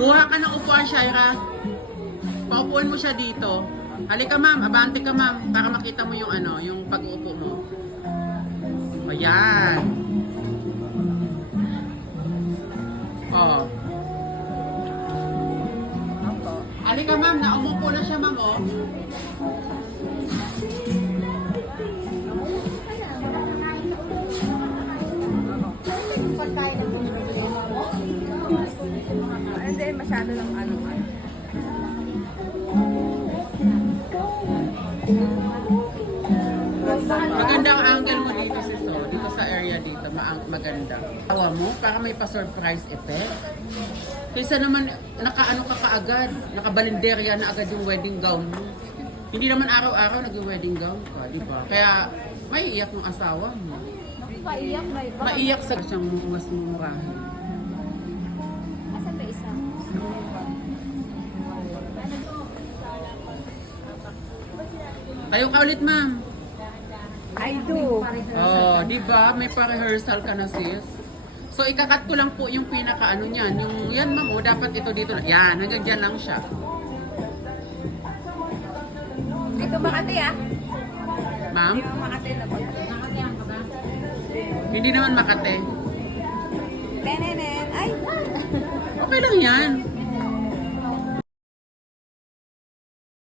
Kuha ka ng upuan, Shaira. Paupuan mo siya dito. Halika ma'am, abante ka ma'am, para makita mo yung ano, yung pag-uupo mo. Ayan. Oh. Halika ma'am, naumupo na siya ma'am, oh. Hindi, masyado lang ano. Maganda ang angle mo dito, sis, oh. Dito sa area dito, maganda. Tawa mo, para may pa-surprise effect. Kaysa naman, nakaano ka kaagad, nakabalinderya na agad yung wedding gown mo. Hindi naman araw-araw nag-wedding gown ka, di ba? Kaya, may iyak ng asawa mo. Paiyak na iba. Maiyak sa siyang mas mumurahin. Asan ba isa? Tayo ka ulit, ma'am. I do. Oh, di ba? May pa-rehearsal ka na, sis. So, ikakat ko lang po yung pinaka-ano niyan. Yung, yan, ma'am, oh, dapat ito dito. Yan, hanggang dyan lang siya. Dito Makati ah. Ma'am? Dito Makati na ba? Hindi naman Makate. Nenenen. Ay! Okay lang yan.